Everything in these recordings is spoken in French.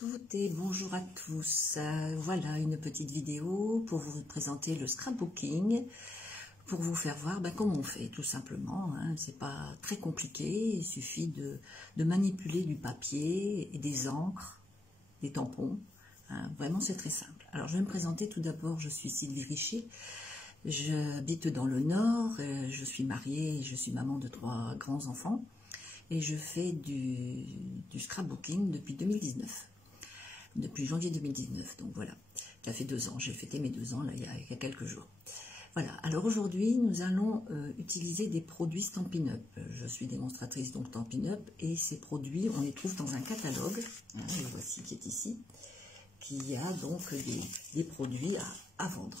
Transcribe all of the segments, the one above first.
toutes et bonjour à tous. Voilà une petite vidéo pour vous présenter le scrapbooking, pour vous faire voir comment on fait tout simplement. C'est pas très compliqué, il suffit de manipuler du papier et des encres, des tampons. Vraiment c'est très simple. Alors je vais me présenter tout d'abord, je suis Sylvie Richer, j'habite dans le Nord, je suis mariée, je suis maman de 3 grands enfants et je fais du scrapbooking depuis 2019. Depuis janvier 2019, donc voilà, ça fait 2 ans, j'ai fêté mes 2 ans là, il y a quelques jours. Voilà, alors aujourd'hui nous allons utiliser des produits Stampin' Up. Je suis démonstratrice donc Stampin' Up et ces produits on les trouve dans un catalogue, le voici qui est ici, qui a donc des produits à vendre.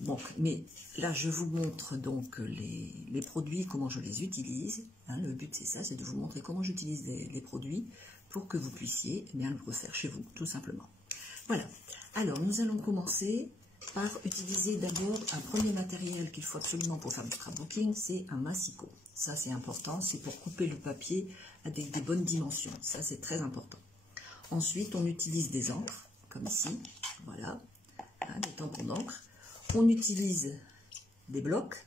Donc, mais là je vous montre donc les produits, comment je les utilise. Le but c'est ça, c'est de vous montrer comment j'utilise les produits pour que vous puissiez bien le refaire chez vous, tout simplement. Voilà, alors nous allons commencer par utiliser d'abord un premier matériel qu'il faut absolument pour faire du scrapbooking, c'est un massicot. Ça c'est important, c'est pour couper le papier avec des bonnes dimensions, ça c'est très important. Ensuite on utilise des encres, comme ici, voilà, des tampons d'encre. On utilise des blocs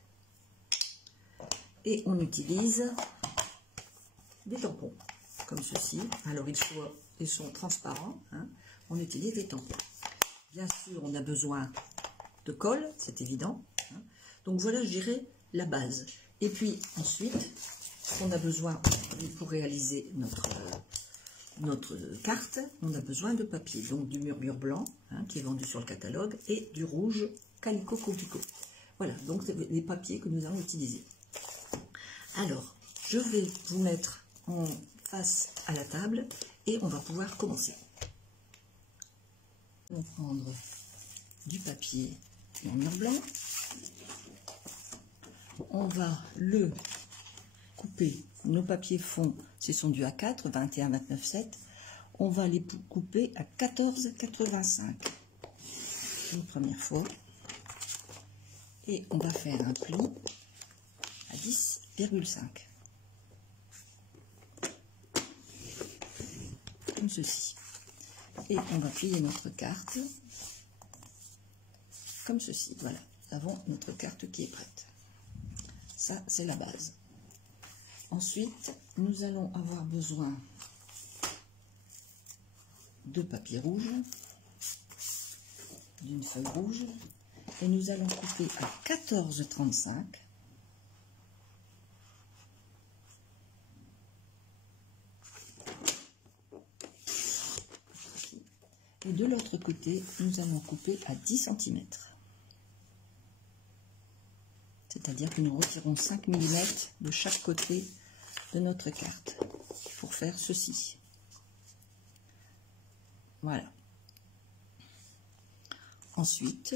et on utilise des tampons comme ceci. Alors ils sont transparents, on utilise des tampons. Bien sûr on a besoin de colle, c'est évident. Donc voilà, je dirais la base. Et puis ensuite on a besoin, pour réaliser notre carte, on a besoin de papier, donc du murmure blanc qui est vendu sur le catalogue et du rouge Calico Copico. Voilà, donc c'est les papiers que nous allons utiliser. Alors, je vais vous mettre en face à la table et on va pouvoir commencer. On va prendre du papier murmure blanc. On va le couper. Nos papiers fond, ce sont du A4, 21, 29, 7. On va les couper à 14,85. Une première fois. Et on va faire un pli à 10,5. Comme ceci. Et on va plier notre carte comme ceci. Voilà, nous avons notre carte qui est prête. Ça, c'est la base. Ensuite, nous allons avoir besoin de papier rouge, d'une feuille rouge, et nous allons couper à 14,35. Et de l'autre côté, nous allons couper à 10 cm. C'est-à-dire que nous retirons 5 mm de chaque côté de notre carte pour faire ceci. Voilà. Ensuite,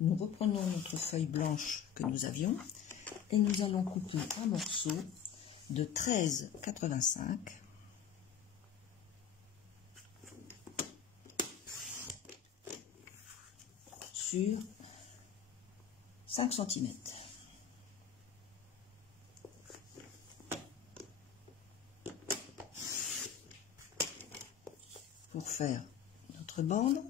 nous reprenons notre feuille blanche que nous avions et nous allons couper un morceau de 13,85 sur 5 cm. Pour faire notre bande.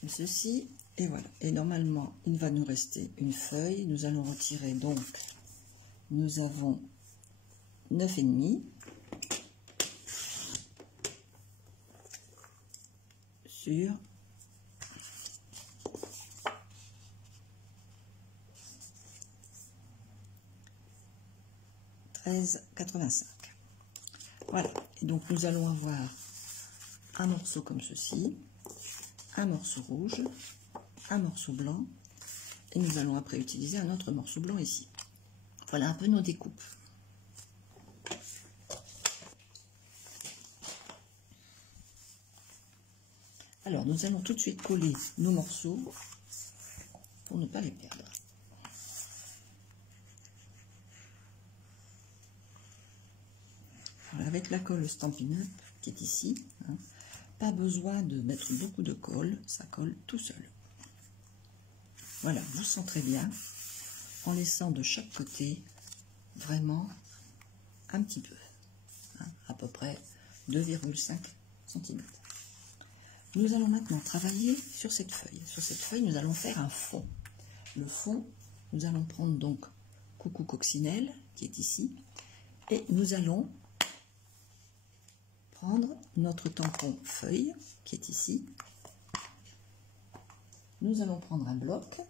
Comme ceci. Et voilà. Et normalement, il va nous rester une feuille. Nous allons retirer donc, nous avons 9,5 sur 13,85. Voilà, et donc nous allons avoir un morceau comme ceci, un morceau rouge, un morceau blanc, et nous allons après utiliser un autre morceau blanc ici. Voilà un peu nos découpes. Alors nous allons tout de suite coller nos morceaux pour ne pas les perdre. Voilà, avec la colle Stampin' Up qui est ici, pas besoin de mettre beaucoup de colle, ça colle tout seul. Voilà, vous centrez bien en laissant de chaque côté vraiment un petit peu, hein, à peu près 2,5 cm. Nous allons maintenant travailler sur cette feuille. Sur cette feuille, nous allons faire un fond. Le fond, nous allons prendre donc Coucou Coccinelle, qui est ici, et nous allons prendre notre tampon feuille, qui est ici. Nous allons prendre un bloc,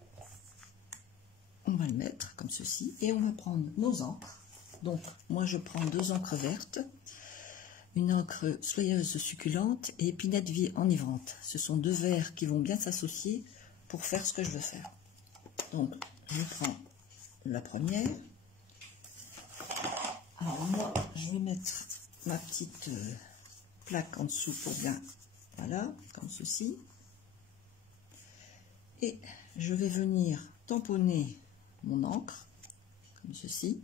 on va le mettre comme ceci, et on va prendre nos encres. Donc, moi je prends 2 encres vertes, une encre soyeuse succulente et épinette vie enivrante. Ce sont 2 verres qui vont bien s'associer pour faire ce que je veux faire. Donc, je prends la première. Alors moi, je vais mettre ma petite plaque en dessous pour bien, voilà, comme ceci. Et je vais venir tamponner mon encre, comme ceci.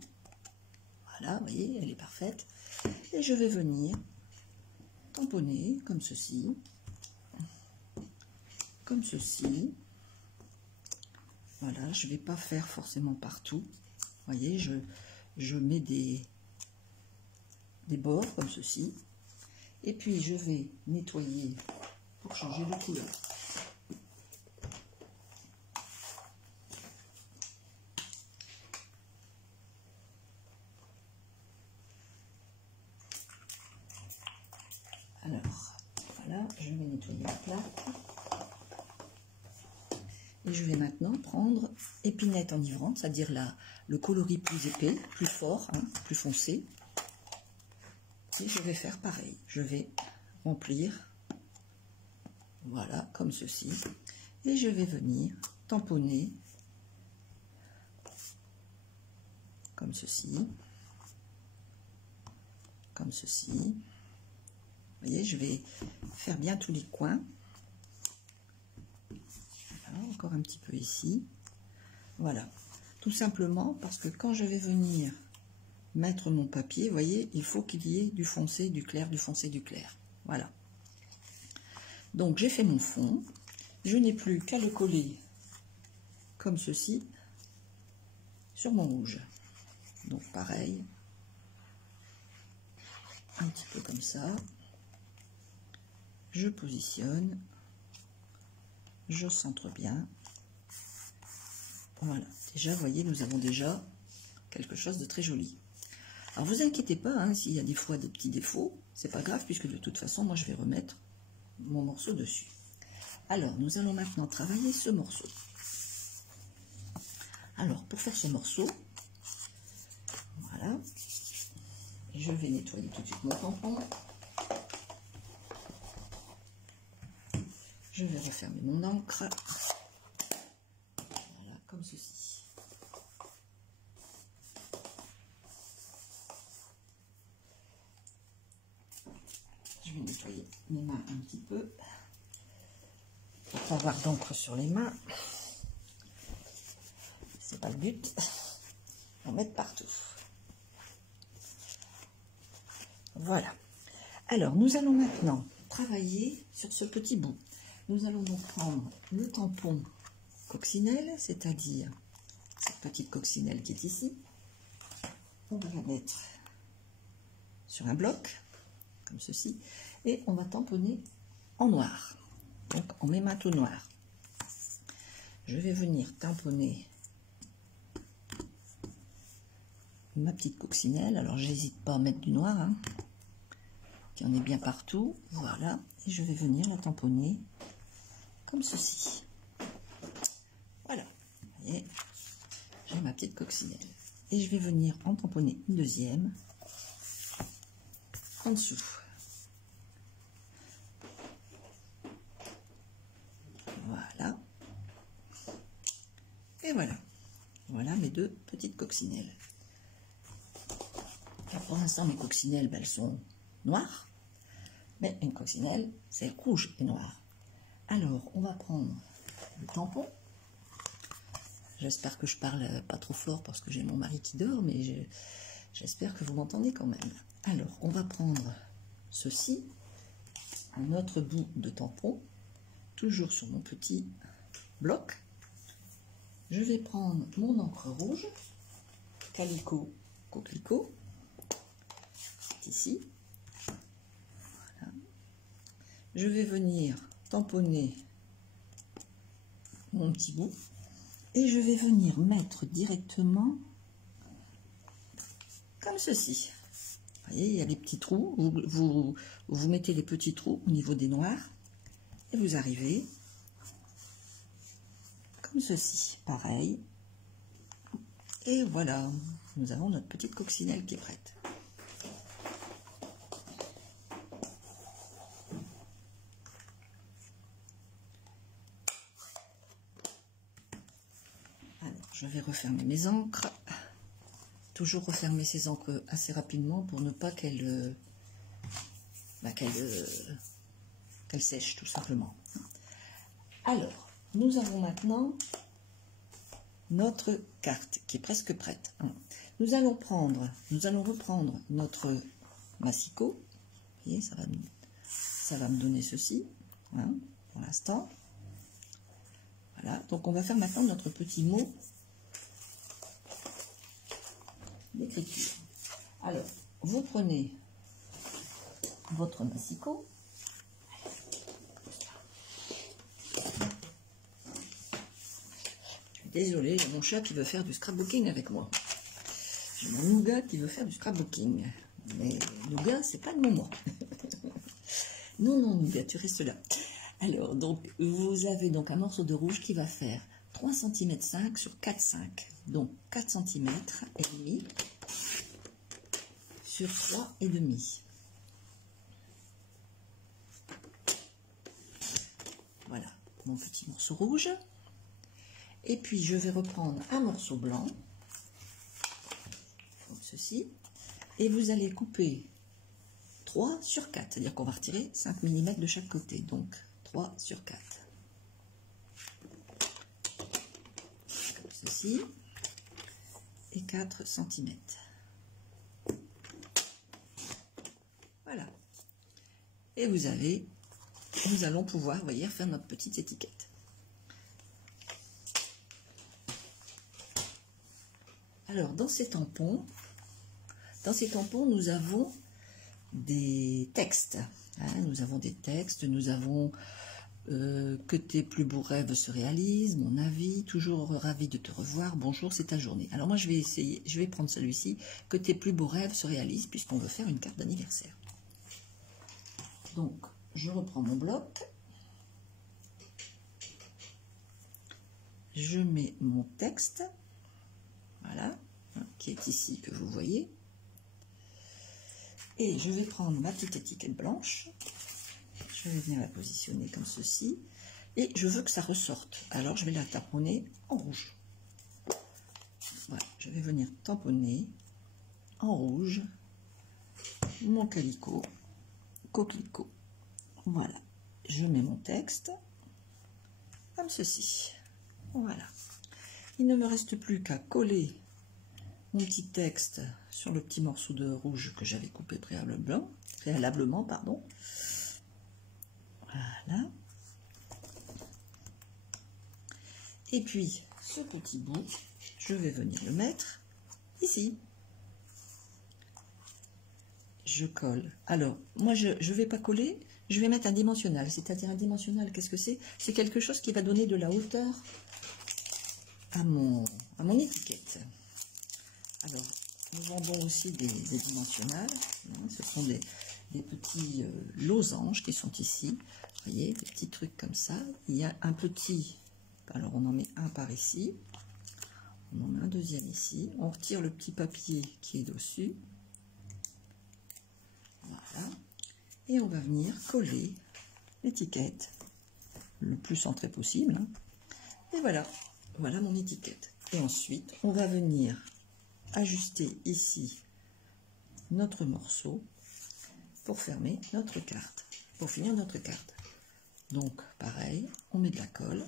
Voilà, vous voyez, elle est parfaite. Et je vais venir tamponner comme ceci, comme ceci. Voilà, je ne vais pas faire forcément partout. Vous voyez, je mets des bords comme ceci. Et puis je vais nettoyer pour changer de couleur. Alors, voilà, je vais nettoyer la plaque. Et je vais maintenant prendre épinette enivrante, c'est-à-dire le coloris plus épais, plus fort, hein, plus foncé. Et je vais faire pareil. Je vais remplir, voilà, comme ceci. Et je vais venir tamponner, comme ceci. Comme ceci. Vous voyez, je vais faire bien tous les coins. Voilà, encore un petit peu ici. Voilà. Tout simplement parce que quand je vais venir mettre mon papier, vous voyez, il faut qu'il y ait du foncé, du clair, du foncé, du clair. Voilà. Donc j'ai fait mon fond. Je n'ai plus qu'à le coller comme ceci sur mon rouge. Donc pareil. Un petit peu comme ça. Je positionne. Je centre bien. Voilà. Déjà, vous voyez, nous avons déjà quelque chose de très joli. Alors, vous inquiétez pas, hein, s'il y a des fois des petits défauts, c'est pas grave, puisque de toute façon, moi, je vais remettre mon morceau dessus. Alors, nous allons maintenant travailler ce morceau. Alors, pour faire ce morceau, voilà, je vais nettoyer tout de suite mon tampon. Je vais refermer mon encre. Voilà, comme ceci. Je vais nettoyer mes mains un petit peu pour pas avoir d'encre sur les mains. C'est pas le but. En mettre partout. Voilà. Alors, nous allons maintenant travailler sur ce petit bout. Nous allons donc prendre le tampon coccinelle, c'est-à-dire cette petite coccinelle qui est ici. On va la mettre sur un bloc, comme ceci, et on va tamponner en noir. Donc, on met main tout noir. Je vais venir tamponner ma petite coccinelle. Alors, j'hésite pas à mettre du noir, hein, qu'il y en ait bien partout. Voilà. Et je vais venir la tamponner comme ceci. Voilà. Vous voyez, j'ai ma petite coccinelle. Et je vais venir en tamponner une deuxième en dessous. Voilà. Et voilà. Voilà mes deux petites coccinelles. Alors pour l'instant, mes coccinelles, ben, elles sont noires. Mais une coccinelle, c'est rouge et noir. Alors, on va prendre le tampon. J'espère que je parle pas trop fort parce que j'ai mon mari qui dort, mais j'espère que vous m'entendez quand même. Alors, on va prendre ceci, un autre bout de tampon, toujours sur mon petit bloc. Je vais prendre mon encre rouge, Calico Coquelicot, ici. Voilà. Je vais venir tamponner mon petit bout et je vais venir mettre directement comme ceci. Vous voyez, il y a les petits trous, vous mettez les petits trous au niveau des noirs et vous arrivez comme ceci, pareil. Et voilà, nous avons notre petite coccinelle qui est prête. Alors, je vais refermer mes encres. Toujours refermer ces encres assez rapidement pour ne pas qu'elles sèchent tout simplement. Alors, nous avons maintenant notre carte qui est presque prête. Nous allons reprendre notre massicot. Vous voyez, ça va me donner ceci, hein, pour l'instant. Voilà, donc on va faire maintenant notre petit mot d'écriture. Alors, vous prenez votre massicot. Désolée, j'ai mon chat qui veut faire du scrapbooking avec moi. J'ai mon Nougat qui veut faire du scrapbooking. Mais Nougat, c'est pas le moment. Non, non, Nougat, tu restes là. Alors, donc, vous avez donc un morceau de rouge qui va faire 3 cm 5 sur 4,5. Donc, 4 cm et demi sur 3,5. Voilà, mon petit morceau rouge. Et puis, je vais reprendre un morceau blanc, comme ceci, et vous allez couper 3 sur 4, c'est-à-dire qu'on va retirer 5 mm de chaque côté, donc 3 sur 4. Comme ceci, et 4 cm. Voilà. Et nous allons pouvoir, vous voyez, faire notre petite étiquette. Alors, dans ces tampons, nous avons des textes. Hein, nous avons des textes, nous avons que tes plus beaux rêves se réalisent, mon avis, toujours ravi de te revoir, bonjour, c'est ta journée. Alors moi, je vais prendre celui-ci, que tes plus beaux rêves se réalisent, puisqu'on veut faire une carte d'anniversaire. Donc, je reprends mon bloc. Je mets mon texte. Voilà, qui est ici, que vous voyez. Et je vais prendre ma petite étiquette blanche. Je vais venir la positionner comme ceci. Et je veux que ça ressorte. Alors, je vais la tamponner en rouge. Voilà, je vais venir tamponner en rouge mon coquelicot. Voilà, je mets mon texte comme ceci. Voilà. Il ne me reste plus qu'à coller mon petit texte sur le petit morceau de rouge que j'avais coupé préalablement, pardon. Voilà. Et puis, ce petit bout, je vais venir le mettre ici. Je colle. Alors, moi, je ne vais pas coller, je vais mettre un dimensionnel. C'est-à-dire un dimensionnel, qu'est-ce que c'est? C'est quelque chose qui va donner de la hauteur à mon étiquette. Alors, nous vendons aussi des dimensionnels. Ce sont des petits losanges qui sont ici. Vous voyez, des petits trucs comme ça. Il y a un petit, alors on en met un par ici. On en met un deuxième ici. On retire le petit papier qui est dessus. Voilà. Et on va venir coller l'étiquette le plus centré possible. Hein. Et voilà. Voilà mon étiquette. Et ensuite, on va venir ajuster ici notre morceau pour fermer notre carte, pour finir notre carte. Donc, pareil, on met de la colle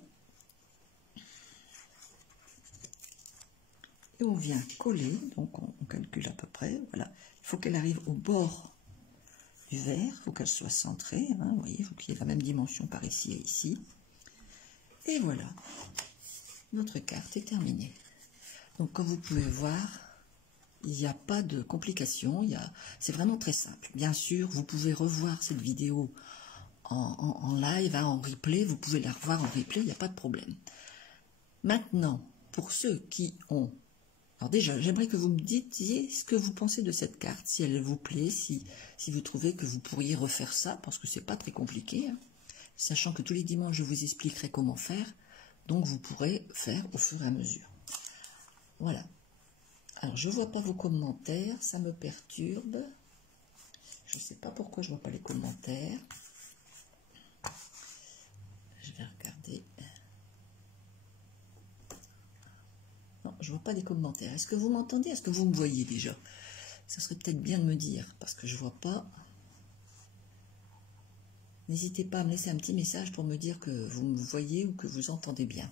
et on vient coller. Donc, on calcule à peu près. Voilà, il faut qu'elle arrive au bord du verre, il faut qu'elle soit centrée. Hein, vous voyez, il faut qu'il y ait la même dimension par ici et ici. Et voilà. Notre carte est terminée. Donc, comme vous pouvez voir, Il n'y a pas de complications, c'est vraiment très simple. Bien sûr, vous pouvez revoir cette vidéo en live, hein, en replay, vous pouvez la revoir en replay, il n'y a pas de problème. Maintenant, pour ceux qui ont... Alors déjà, j'aimerais que vous me disiez ce que vous pensez de cette carte, si elle vous plaît, si vous trouvez que vous pourriez refaire ça, parce que c'est pas très compliqué, hein, sachant que tous les dimanches, je vous expliquerai comment faire, donc vous pourrez faire au fur et à mesure. Voilà. Alors, je ne vois pas vos commentaires, ça me perturbe. Je ne sais pas pourquoi je ne vois pas les commentaires. Je vais regarder. Non, je ne vois pas les commentaires. Est-ce que vous m'entendez? Est-ce que vous me voyez déjà? Ça serait peut-être bien de me dire, parce que je ne vois pas. N'hésitez pas à me laisser un petit message pour me dire que vous me voyez ou que vous entendez bien.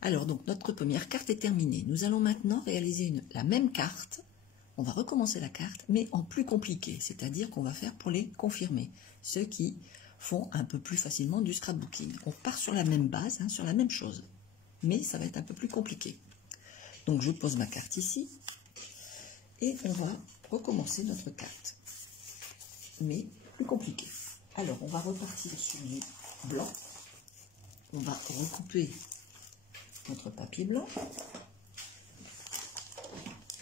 Alors, donc, notre première carte est terminée. Nous allons maintenant réaliser la même carte. On va recommencer la carte, mais en plus compliqué. C'est-à-dire qu'on va faire pour les confirmer. Ceux qui font un peu plus facilement du scrapbooking. On part sur la même base, hein, sur la même chose. Mais ça va être un peu plus compliqué. Donc, je pose ma carte ici. Et on va recommencer notre carte. Mais plus compliqué. Alors, on va repartir sur du blanc. On va recouper notre papier blanc.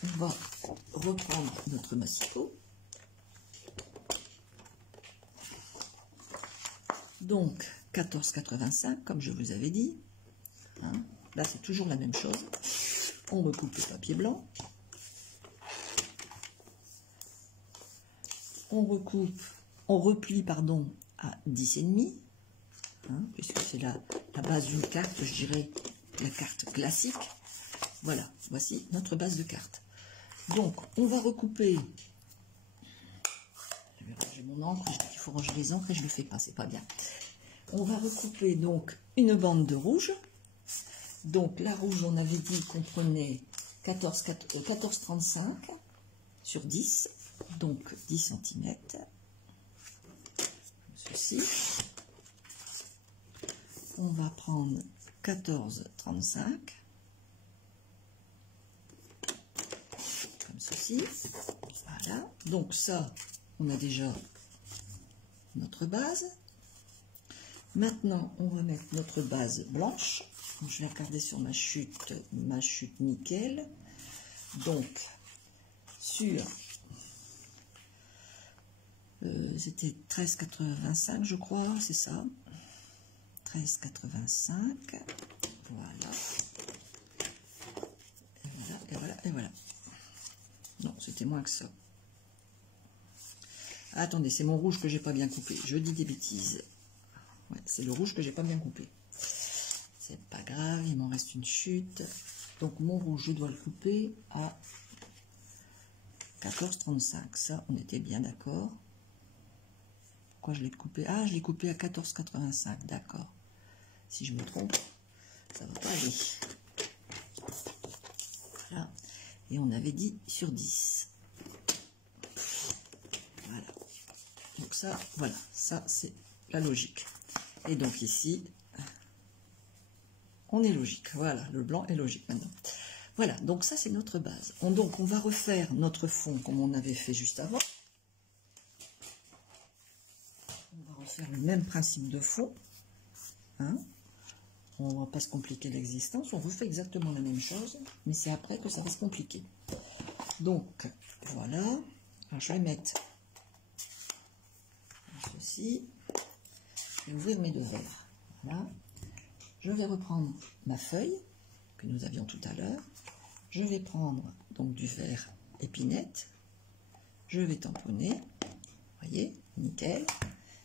On va reprendre notre massicot. Donc 14,85 comme je vous avais dit. Hein, là c'est toujours la même chose. On recoupe le papier blanc. On replie pardon à 10,5. Hein, puisque c'est la base d'une carte, je dirais la carte classique. Voilà, voici notre base de carte. Donc, on va recouper. Je vais ranger mon encre, je dis qu'il faut ranger les encres et je ne le fais pas, c'est pas bien. On va recouper donc une bande de rouge. Donc, la rouge, on avait dit qu'on prenait 14,35 sur 10, donc 10 cm. Ceci. On va prendre 14,35 comme ceci. Voilà. Donc ça, on a déjà notre base. Maintenant, on va mettre notre base blanche. Donc, je vais regarder sur ma chute nickel. Donc, sur c'était 13,85 je crois, c'est ça. 13,85. Voilà. Et voilà, et voilà, et voilà. Non, c'était moins que ça. Ah, attendez, c'est mon rouge que j'ai pas bien coupé. Je dis des bêtises. Ouais, c'est le rouge que j'ai pas bien coupé. C'est pas grave, il m'en reste une chute. Donc mon rouge, je dois le couper à 14,35. Ça, on était bien d'accord. Pourquoi je l'ai coupé? Ah, je l'ai coupé à 14,85. D'accord. Si je me trompe, ça va pas aller. Voilà. Et on avait dit sur 10. Voilà. Donc ça, voilà. Ça, c'est la logique. Et donc ici, on est logique. Voilà, le blanc est logique maintenant. Voilà, donc ça, c'est notre base. Donc, on va refaire notre fond comme on avait fait juste avant. On va refaire le même principe de fond. Hein. On ne va pas se compliquer l'existence. On refait exactement la même chose, mais c'est après que ça va se compliquer. Donc, voilà. Alors, je vais mettre ceci. Je vais ouvrir mes deux verres. Voilà. Je vais reprendre ma feuille que nous avions tout à l'heure. Je vais prendre donc du verre épinette. Je vais tamponner. Vous voyez, nickel.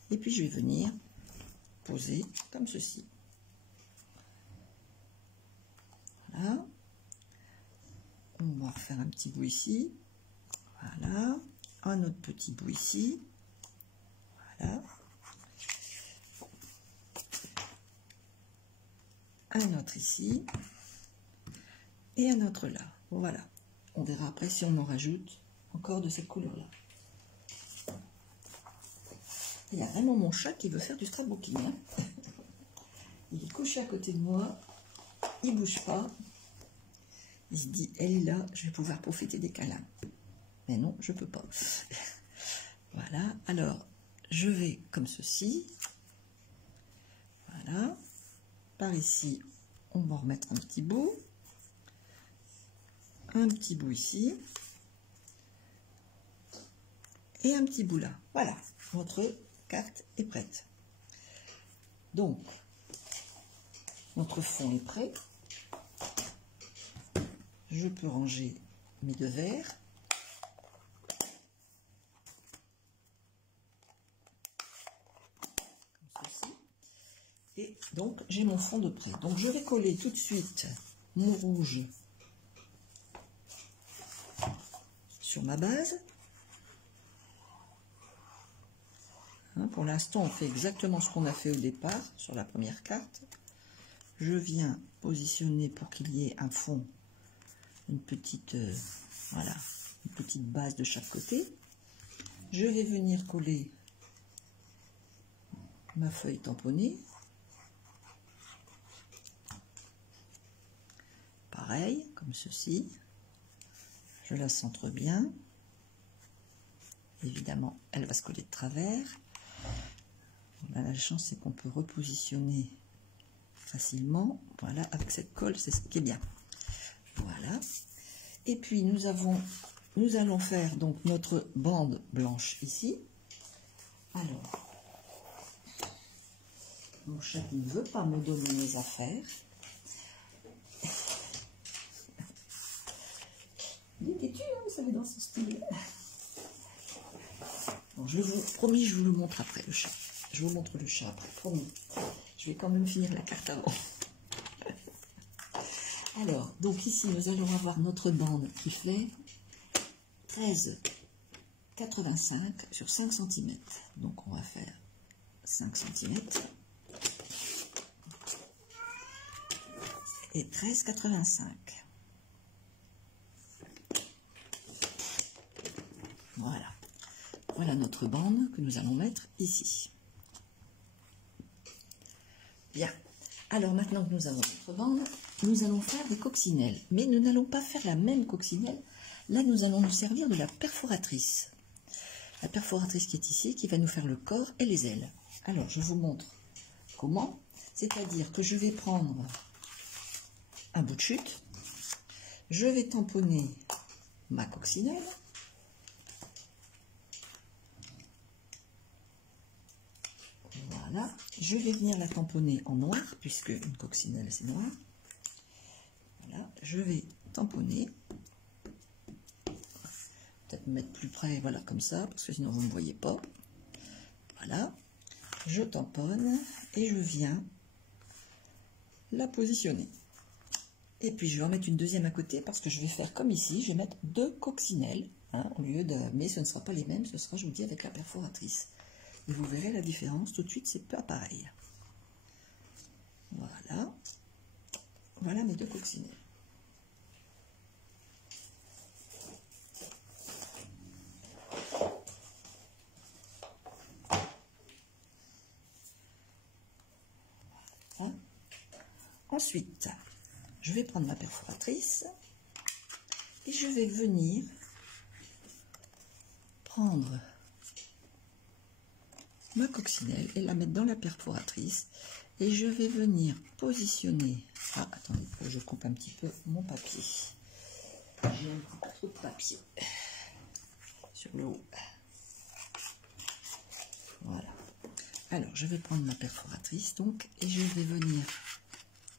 Et puis je vais venir poser comme ceci. Voilà. On va refaire un petit bout ici. Voilà. Un autre petit bout ici. Voilà. Un autre ici. Et un autre là. Voilà. On verra après si on en rajoute encore de cette couleur-là. Il y a vraiment mon chat qui veut faire du scrapbooking. Hein. Il est couché à côté de moi, il bouge pas. Il se dit, elle est là, je vais pouvoir profiter des câlins. Mais non, je peux pas. Voilà, alors, je vais comme ceci. Voilà. Par ici, on va remettre un petit bout. Un petit bout ici. Et un petit bout là. Voilà, notre carte est prête. Donc, notre fond est prêt. Je peux ranger mes deux verres. Comme ceci. Et donc, j'ai mon fond de prêt. Donc, je vais coller tout de suite mon rouge sur ma base. Pour l'instant, on fait exactement ce qu'on a fait au départ sur la première carte. Je viens positionner pour qu'il y ait un fond, une petite, voilà, une petite base de chaque côté. Je vais venir coller ma feuille tamponnée. Pareil, comme ceci. Je la centre bien. Évidemment, elle va se coller de travers. Là, la chance, c'est qu'on peut repositionner facilement. Voilà, avec cette colle, c'est ce qui est bien. Voilà. Et puis, nous allons faire donc notre bande blanche ici. Alors, mon chat qui ne veut pas me donner mes affaires. Il est têtu, hein, vous savez, dans ce style. Bon, promis, je vous le montre après, le chat. Je vous montre le chat après, promis. Je vais quand même finir la carte avant. Alors, donc ici, nous allons avoir notre bande qui fait 13,85 sur 5 cm. Donc, on va faire 5 cm. Et 13,85. Voilà. Voilà notre bande que nous allons mettre ici. Bien. Alors maintenant que nous avons notre bande, nous allons faire des coccinelles. Mais nous n'allons pas faire la même coccinelle. Là, nous allons nous servir de la perforatrice. La perforatrice qui est ici, qui va nous faire le corps et les ailes. Alors, je vous montre comment. C'est-à-dire que je vais prendre un bout de chute. Je vais tamponner ma coccinelle. Voilà, je vais venir la tamponner en noir, puisque une coccinelle c'est noir. Voilà, je vais tamponner. Peut-être me mettre plus près, voilà, comme ça, parce que sinon vous ne me voyez pas. Voilà, je tamponne et je viens la positionner. Et puis je vais en mettre une deuxième à côté, parce que je vais faire comme ici, je vais mettre 2 coccinelles, hein, au lieu de... Mais ce ne sera pas les mêmes, ce sera, je vous dis, avec la perforatrice. Et vous verrez la différence, tout de suite, c'est pas pareil. Voilà. Voilà mes 2 coccinelles. Voilà. Ensuite, je vais prendre ma perforatrice et je vais venir prendre ma coccinelle et la mettre dans la perforatrice et je vais venir positionner. Ah, attendez, il faut que je coupe un petit peu mon papier. J'ai un petit peu trop de papier sur le haut. Voilà. Alors, je vais prendre ma perforatrice donc et je vais venir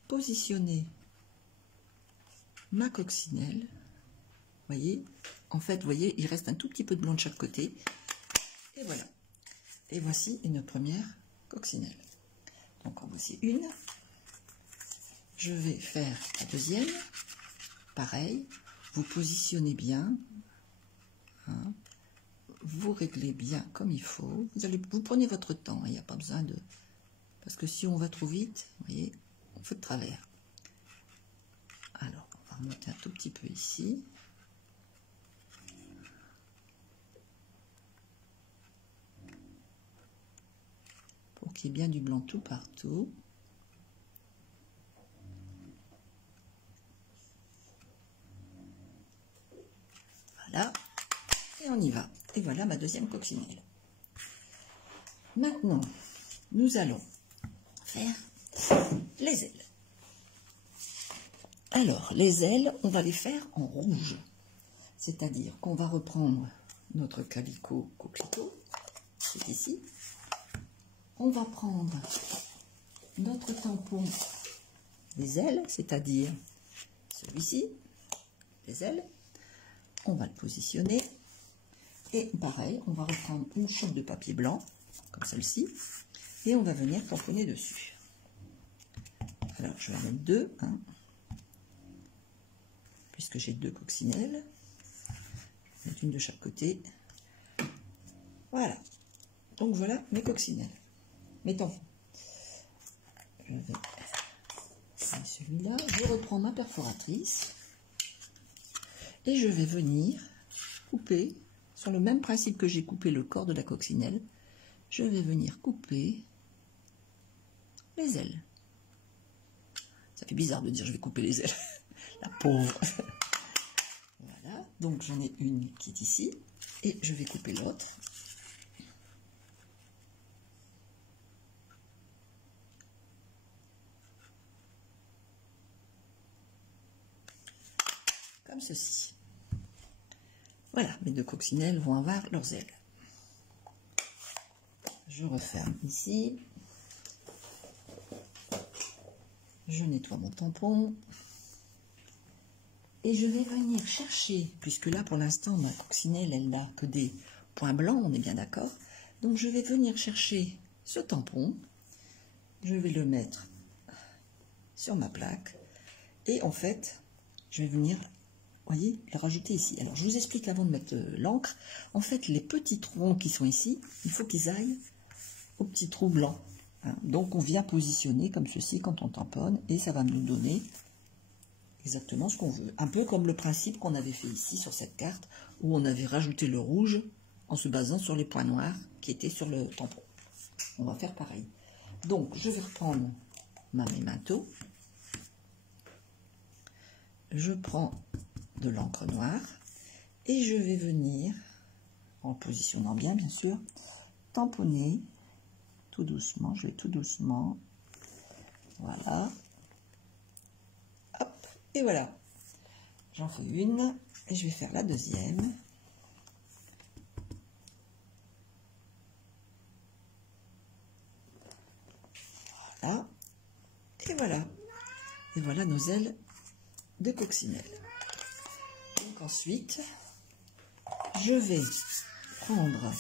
positionner ma coccinelle. Voyez, en fait, vous voyez, il reste un tout petit peu de blanc de chaque côté. Et voilà. Et voici une première coccinelle. Donc en voici une. Je vais faire la deuxième. Pareil, vous positionnez bien. Hein, vous réglez bien comme il faut. Vous prenez votre temps, il n'y a pas besoin de... Parce que si on va trop vite, vous voyez, on fait de travers. Alors, on va remonter un tout petit peu ici. Pour qu'il y ait bien du blanc tout partout. deuxième coccinelle. Maintenant, nous allons faire les ailes. Alors, les ailes, on va les faire en rouge. C'est-à-dire qu'on va reprendre notre calicot coquelicot, c'est ici. On va prendre notre tampon des ailes, c'est-à-dire celui-ci, les ailes. On va le positionner. Et pareil, on va reprendre une chope de papier blanc, comme celle-ci, et on va venir tamponner dessus. Alors, je vais en mettre deux, hein, puisque j'ai deux coccinelles. Je vais mettre une de chaque côté. Voilà. Donc, voilà mes coccinelles, mes tampons. Je vais mettre celui-là. Je reprends ma perforatrice et je vais venir couper, sur le même principe que j'ai coupé le corps de la coccinelle, je vais venir couper les ailes. Ça fait bizarre de dire je vais couper les ailes. La pauvre. Voilà, donc j'en ai une qui est ici. Et je vais couper l'autre. Comme ceci. Voilà, mes deux coccinelles vont avoir leurs ailes. Je referme ici. Je nettoie mon tampon. Et je vais venir chercher, puisque là pour l'instant ma coccinelle elle n'a que des points blancs, on est bien d'accord. Donc je vais venir chercher ce tampon. Je vais le mettre sur ma plaque. Et en fait, je vais venir, voyez, le rajouter ici. Alors je vous explique avant de mettre l'encre. En fait, les petits trous qui sont ici, il faut qu'ils aillent au petit trou blanc. Hein. Donc on vient positionner comme ceci quand on tamponne et ça va nous donner exactement ce qu'on veut. Un peu comme le principe qu'on avait fait ici sur cette carte où on avait rajouté le rouge en se basant sur les points noirs qui étaient sur le tampon. On va faire pareil. Donc je vais reprendre ma mémento. Je prends de l'encre noire et je vais venir, en positionnant bien sûr, tamponner tout doucement. Je vais tout doucement. Voilà. Hop, et voilà. J'en fais une et je vais faire la deuxième. Voilà. Et voilà. Et voilà nos ailes de coccinelle. Donc ensuite, je vais prendre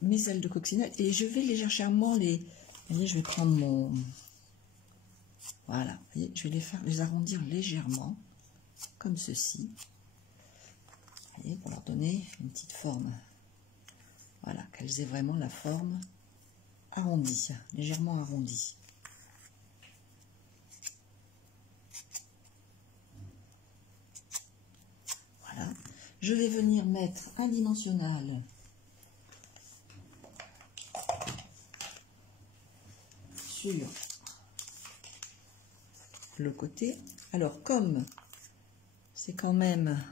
mes ailes de coccinelle et je vais légèrement les... Vous voyez, je vais prendre mon... Voilà, vous voyez, je vais les arrondir légèrement, comme ceci. Vous voyez, pour leur donner une petite forme. Voilà, qu'elles aient vraiment la forme arrondie, légèrement arrondie. Voilà. Je vais venir mettre un dimensionnel sur le côté. Alors comme c'est quand même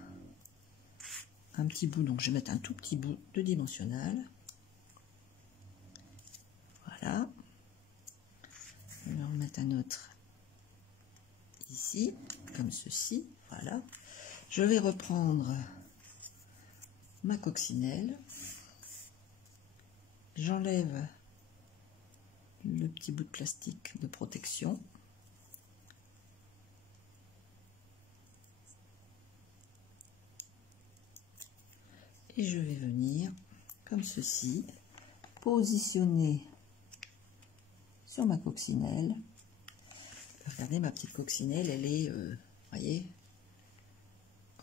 un petit bout, donc je vais mettre un tout petit bout de dimensionnel. Voilà. Je vais en mettre un autre ici, comme ceci. Voilà. Je vais reprendre ma coccinelle. J'enlève le petit bout de plastique de protection. Et je vais venir, comme ceci, positionner sur ma coccinelle. Regardez, ma petite coccinelle, elle est, voyez,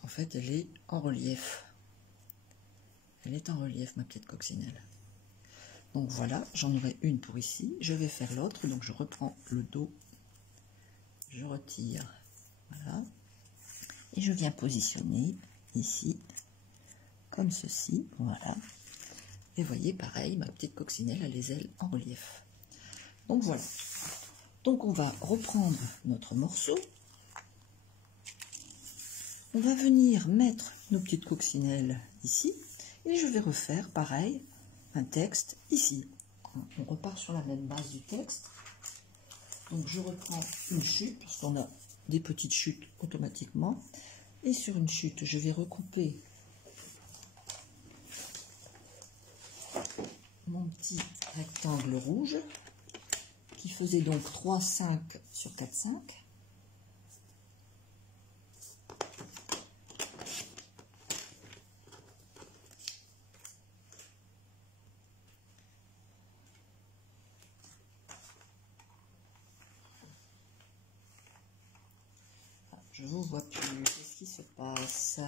en fait, elle est en relief. Elle est en relief, ma petite coccinelle. Donc voilà, j'en aurai une pour ici. Je vais faire l'autre, donc je reprends le dos. Je retire, voilà. Et je viens positionner ici, comme ceci, voilà. Et voyez, pareil, ma petite coccinelle a les ailes en relief. Donc voilà. Donc on va reprendre notre morceau. On va venir mettre nos petites coccinelles ici. Et je vais refaire pareil, un texte ici. On repart sur la même base du texte. Donc je reprends une chute, parce qu'on a des petites chutes automatiquement. Et sur une chute, je vais recouper mon petit rectangle rouge, qui faisait donc 3,5 sur 4,5. Je vous vois plus. Qu'est-ce qui se passe?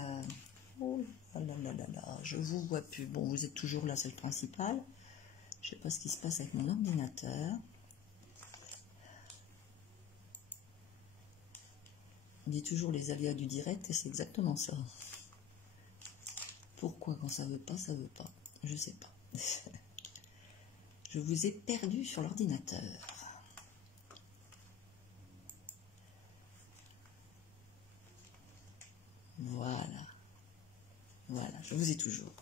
Oh là là là là, je vous vois plus. Bon, vous êtes toujours là, c'est le principal. Je sais pas ce qui se passe avec mon ordinateur. On dit toujours les aléas du direct et c'est exactement ça. Pourquoi quand ça veut pas, ça veut pas? Je sais pas. Je vous ai perdu sur l'ordinateur. Voilà. Voilà, je vous ai toujours.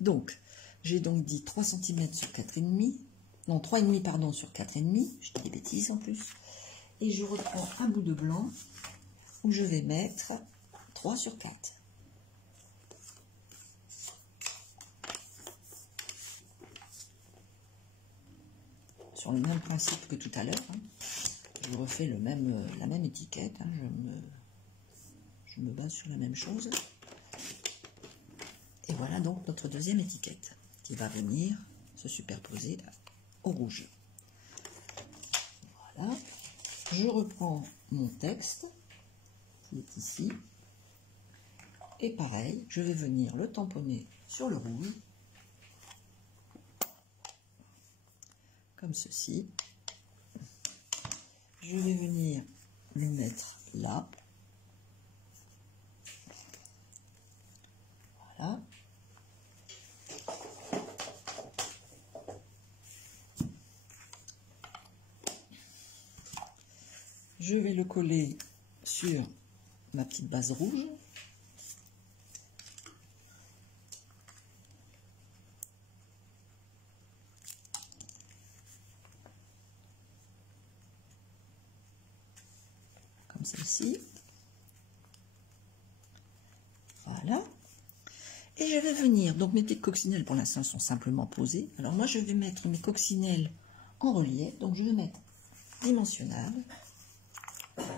Donc, j'ai donc dit 3 cm sur 4,5. Non, 3,5 pardon sur 4,5. Je dis des bêtises en plus. Et je reprends un bout de blanc où je vais mettre 3 sur 4. Sur le même principe que tout à l'heure. Hein. Je refais la même étiquette. Hein. Je me base sur la même chose. Et voilà donc notre deuxième étiquette qui va venir se superposer au rouge. Voilà. Je reprends mon texte qui est ici. Et pareil, je vais venir le tamponner sur le rouge. Comme ceci. Je vais venir le mettre là. Voilà. Je vais le coller sur ma petite base rouge. Comme celle-ci. Voilà. Et je vais venir, donc mes petites coccinelles pour l'instant sont simplement posées. Alors moi je vais mettre mes coccinelles en relief, donc je vais mettre dimensionnable.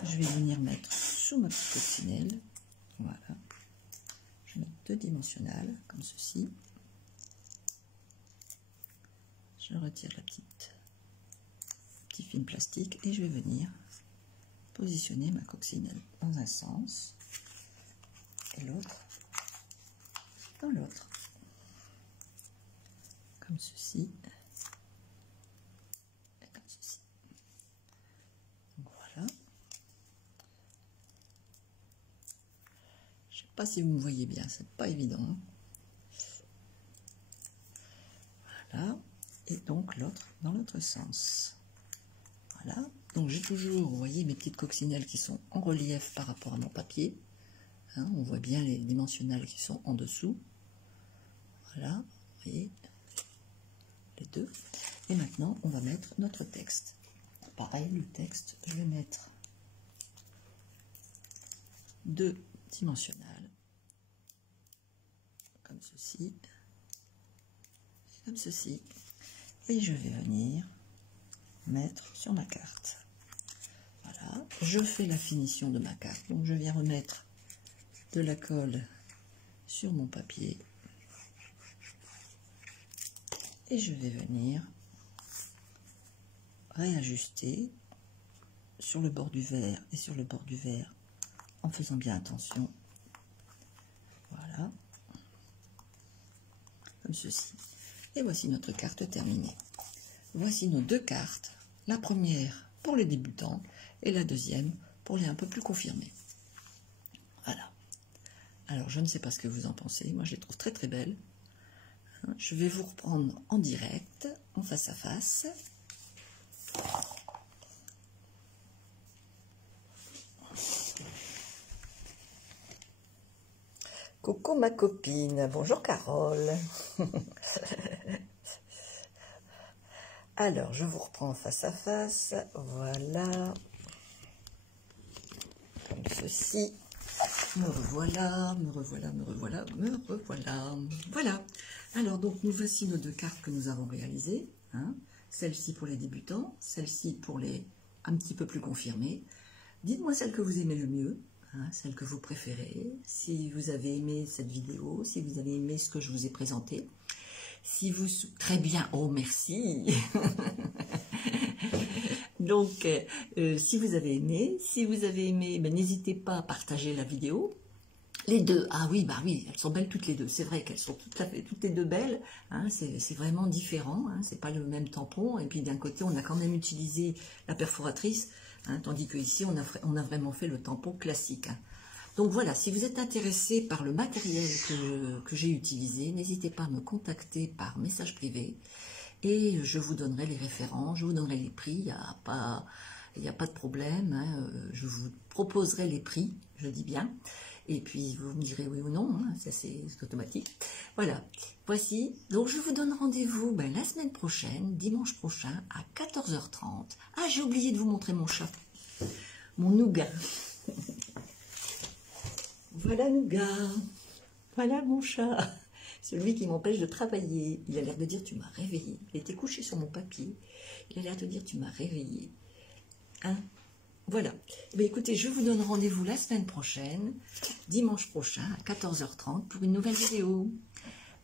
Je vais venir mettre sous ma petite coccinelle, voilà. Je vais mettre 2 dimensionnales, comme ceci. Je retire la petit film plastique et je vais venir positionner ma coccinelle dans un sens et l'autre dans l'autre, comme ceci et comme ceci. Donc voilà. Je ne sais pas si vous me voyez bien, c'est pas évident. Voilà, et donc l'autre dans l'autre sens. Voilà, donc j'ai toujours, vous voyez, mes petites coccinelles qui sont en relief par rapport à mon papier. Hein, on voit bien les dimensionnales qui sont en dessous. Voilà, vous voyez, les deux. Et maintenant, on va mettre notre texte. Pareil, le texte, je vais mettre 2 dimensionnales, comme ceci, comme ceci. Et je vais venir mettre sur ma carte. Voilà, je fais la finition de ma carte. Donc je viens remettre de la colle sur mon papier. Et je vais venir réajuster sur le bord du verre et sur le bord du verre en faisant bien attention. Voilà. Comme ceci. Et voici notre carte terminée. Voici nos 2 cartes. La première pour les débutants et la deuxième pour les un peu plus confirmés. Voilà. Alors, je ne sais pas ce que vous en pensez. Moi, je les trouve très très belles. Je vais vous reprendre en direct, en face à face. Coucou ma copine, bonjour Carole. Alors, je vous reprends face à face, voilà, comme ceci. Me revoilà, me revoilà, me revoilà, me revoilà. Voilà. Alors, donc, nous voici nos deux cartes que nous avons réalisées. Hein. Celle-ci pour les débutants, celle-ci pour les un petit peu plus confirmés. Dites-moi celle que vous aimez le mieux, hein, celle que vous préférez. Si vous avez aimé cette vidéo, si vous avez aimé ce que je vous ai présenté. Si vous... Très bien, oh merci. Donc, si vous avez aimé, ben, n'hésitez pas à partager la vidéo. Les deux, ah oui, bah oui, elles sont belles toutes les deux. C'est vrai qu'elles sont toutes les deux belles. Hein, c'est vraiment différent. Hein, c'est pas le même tampon. Et puis d'un côté, on a quand même utilisé la perforatrice, hein, tandis que ici, on a vraiment fait le tampon classique. Hein. Donc voilà, si vous êtes intéressé par le matériel que j'ai utilisé, n'hésitez pas à me contacter par message privé. Et je vous donnerai les références, je vous donnerai les prix, il n'y a pas de problème, hein, je vous proposerai les prix, je dis bien, et puis vous me direz oui ou non, hein, ça c'est automatique. Voilà, voici, donc je vous donne rendez-vous la semaine prochaine, dimanche prochain, à 14h30. Ah, j'ai oublié de vous montrer mon chat, mon Nougat. Voilà Nougat, voilà mon chat. Celui qui m'empêche de travailler. Il a l'air de dire, tu m'as réveillé. Il était couché sur mon papier. Il a l'air de dire, tu m'as réveillé. Hein? Voilà. Eh bien, écoutez, je vous donne rendez-vous la semaine prochaine, dimanche prochain, à 14h30, pour une nouvelle vidéo.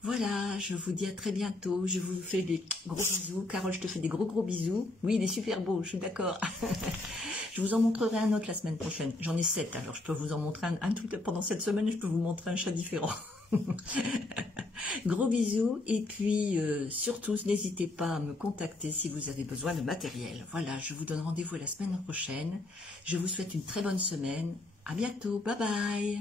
Voilà, je vous dis à très bientôt. Je vous fais des gros bisous. Carole, je te fais des gros bisous. Oui, il est super beau, je suis d'accord. Je vous en montrerai un autre la semaine prochaine. J'en ai 7, alors je peux vous en montrer un tout. Pendant cette semaine, je peux vous montrer un chat différent. Gros bisous et puis surtout n'hésitez pas à me contacter si vous avez besoin de matériel. Voilà, je vous donne rendez-vous la semaine prochaine. Je vous souhaite une très bonne semaine. À bientôt, bye bye.